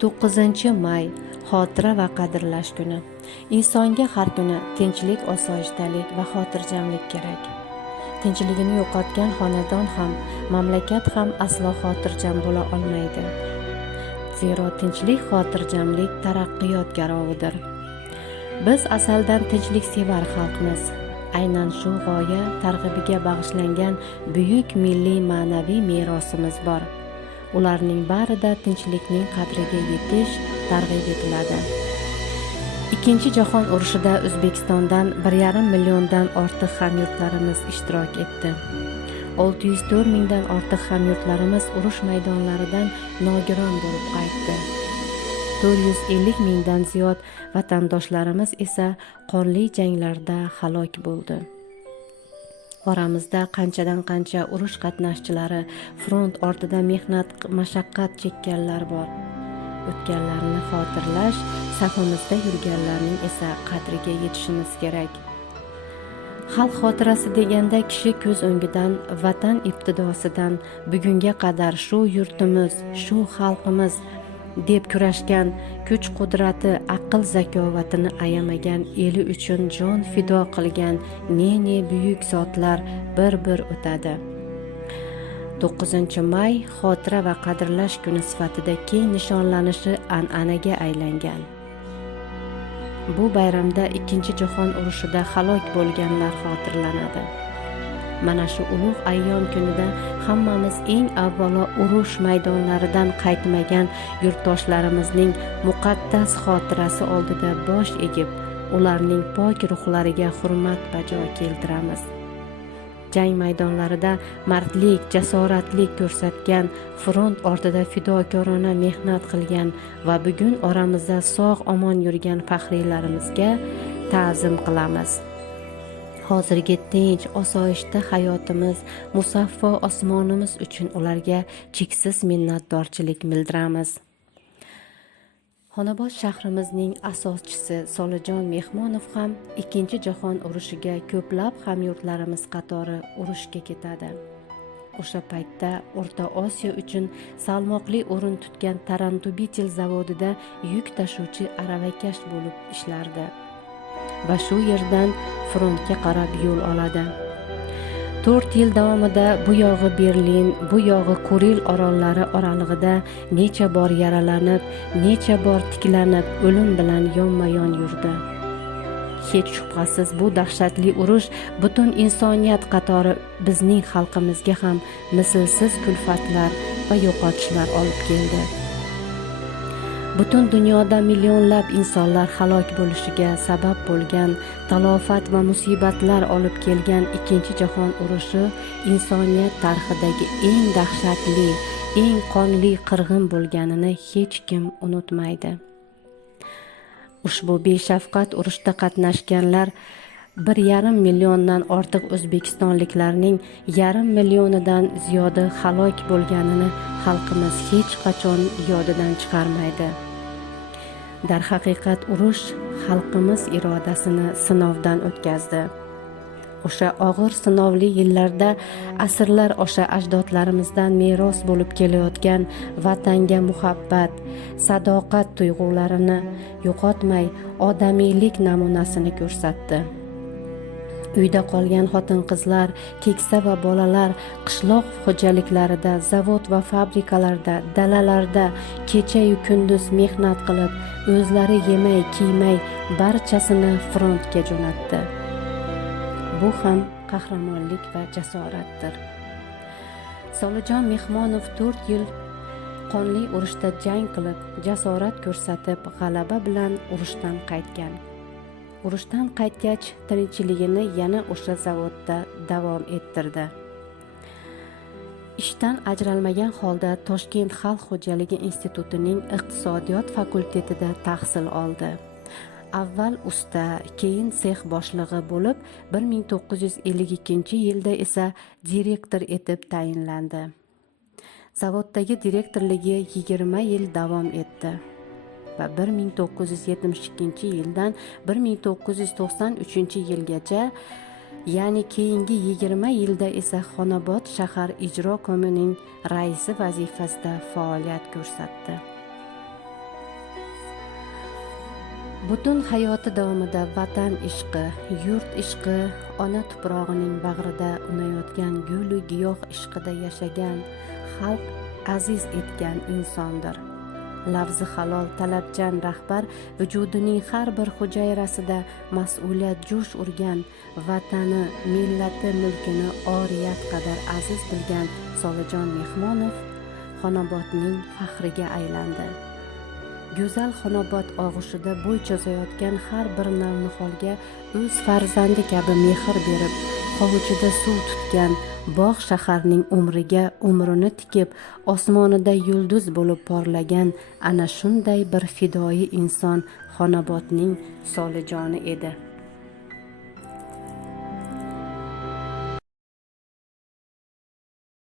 9 may xotira va qadrlash kuni. Insonga har kuni tinchlik, osoyishtalik va xotirjamlik kerak. Tinchligini yo'qotgan xonadon ham, mamlakat ham aslo xotirjam bo'la olmaydi. Zero tinchlik, xotirjamlik taraqqiyot garovidir. Biz asaldan tinchliksevar xalqmiz. Aynan shu g'oya targ'ibiga bag'ishlangan buyuk milliy ma'naviy merosimiz bor. Ularning barida tinchlikning qadriga yetish targ'ib etiladi. Ikkinchi jahon urushida O'zbekistondan 1,5 milliondan ortiq hamyurtlarimiz ishtirok etdi. 604 mingdan ortiq hamyurtlarimiz urush maydonlaridan nogiron bo'lib qaytdi. 450 mingdan ziyod vatandoshlarimiz esa qonli janglarda halok bo'ldi. Oramizda qanchadan qancha urush qatnashchilari, front ortida mehnat, mashaqqat chekkanlar bor. O'tganlarni xotirlash, safimizda yurganlarning esa qadriga yetishimiz kerak. Xalq xotirasi deganda kishi ko'z o'ngidan vatan ibtidosidan bugunga qadar shu yurtimiz, shu xalqimiz deb kurashgan, kuch-qudrati, aql zakovatini ayamagan, eli uchun jon fido qilgan ne buyuk zotlar bir o'tadi. 9-may xotira va qadrlash kuni sifatida keng nishonlanishi an'anaga aylangan. Bu bayramda Ikkinchi jahon urushida halok bo'lganlar xotirlanadi. Mana shu ulug' ayyom kunida hammamiz eng avvalo urush maydonlaridan qaytmagan yurtdoshlarimizning muqaddas xotirasi oldida bosh egib, ularning pok ruhlariga hurmat bajo keltiramiz. Jang maydonlarida mardlik, jasoratlik ko'rsatgan, front ortida fidokorona mehnat qilgan va bugun oramizda sog'-omon yurgan faxriylarimizga ta'zim qilamiz. Hozirgi tinch, osoyishta hayotimiz, musaffo osmonimiz uchun ularga cheksiz minnatdorchilik bildiramiz. Xonobod shahrimizning asoschisi Solijon Mehmonov ham Ikkinchi jahon urushiga ko'plab hamyurtlarimiz qatori urushga ketadi. O'sha paytda O'rta Osiyo uchun salmoqli o'rin tutgan Tarantubitel zavodida yuk tashuvchi aravakash bo'lib ishlardi va shu yerdan frontga qarab yo'l oladi. 4 yil davomida bu yog'i Berlin, bu yog'i Kuril orollari oralig'ida necha bor yaralanib, necha bor tiklanib, o'lim bilan yonma-yon yurdi. Hech shubhasiz bu dahshatli urush butun insoniyat qatori bizning xalqimizga ham mislsiz kulfatlar va yo'qotishlar olib keldi. Butun dunyoda millionlab insonlar halok bo'lishiga sabab bo'lgan, talofat va musibatlar olib kelgan Ikkinchi jahon urushi insoniyat tarixidagi eng dahshatli, eng qonli qirg'in bo'lganini hech kim unutmaydi. Ushbu beshafqat urushda qatnashganlar 1,5 milliondan ortiq o'zbekistonliklarning 1,5 millionidan ziyodi halok bo'lganini xalqimiz hech qachon yodidan chiqarmaydi. Darhaqiqat urush xalqimiz irodasini sinovdan o'tkazdi. O'sha og'ir sinovli yillarda asrlar osha ajdodlarimizdan meros bo'lib kelayotgan vatanga muhabbat, sadoqat tuyg'ularini yo'qotmay odamiylik namunasini ko'rsatdi. Uyda qolgan xotin-qizlar, keksa va bolalar qishloq xo'jaliklarida, zavod va fabrikalarda, dalalarda kecha-yu kunduz mehnat qilib, o'zlari yemay, kiymay barchasini frontga jo'natdi. Bu ham qahramonlik va jasoratdir. Solijon Mehmonov 4 yil qonli urushda jang qilib, jasorat ko'rsatib, g'alaba bilan urushdan qaytgan. Urushdan qaytgach, tirikchiligini yana o'sha zavodda davom ettirdi. Ishdan ajralmagan holda Toshkent Xalq xo'jaligi institutining iqtisodiyot fakultetida tahsil oldi. Avval usta, keyin sex boshlig'i bo'lib, 1952-yilda esa direktor etib tayinlandi. Zavoddagi direktorligi 20 yil davom etdi va 1972-yildan 1993-yilgacha, ya'ni keyingi 20 yilda esa Xonobod shahar ijro komining raisi vazifasida faoliyat ko'rsatdi. Butun hayoti davomida vatan ishqi, yurt ishqi, ona tuprog'ining bag'rida unayotgan gulu giyoh ishqida yashagan, xalq aziz etgan insondir. Lafzi halol talabchan rahbar vujudining har bir hujayrasida mas'uliyat jo'sh urgan, vatani, millati, mulkini oriyat qadar aziz bilgan Solijon Mehmonov Xonobodning faxriga aylandi. Go'zal Xonobod og'ushida bo'y cho'zayotgan har bir navniholga o'z farzandi kabi mehr berib, hovuchida suv tutgan bog' shaharning umriga umrini tikib, osmonida yulduz bo'lib porlagan ana shunday bir fidoyi inson Xonobodning Solijoni edi.